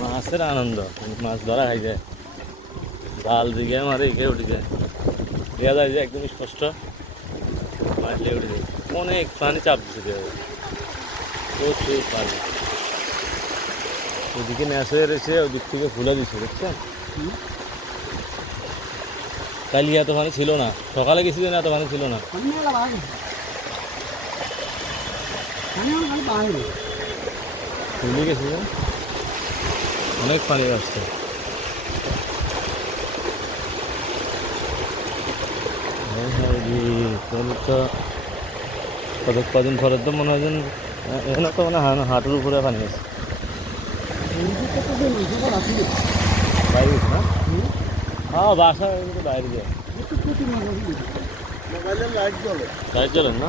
মাছের আনন্দ, মাছ ধরা খাই যায়, জাল দিকে মারে একে উঠে যায়, দেওয়া যায় যে একদম স্পষ্ট মারলে উঠে যায়। অনেক পানি চাপ দিচ্ছে দেওয়া যায়, প্রচুর পানি। ওদিকে ন্যাস হয়ে রয়েছে, ওদিক থেকে ফুলে দিচ্ছে, দেখছেন? কালি এত পানি ছিল না, সকালে গেছিলেন এত পানি ছিল না। ফুলে গেছিলেন, অনেক পানি আসছে। কদিন পরের তো মনে হয় যেন এখানে তো মানে হাঁটুর উপরে পানি আছে। বাইরে গেছে না? হ্যাঁ, বাসা বাইরে যায়। লাইট জ্বলেন না?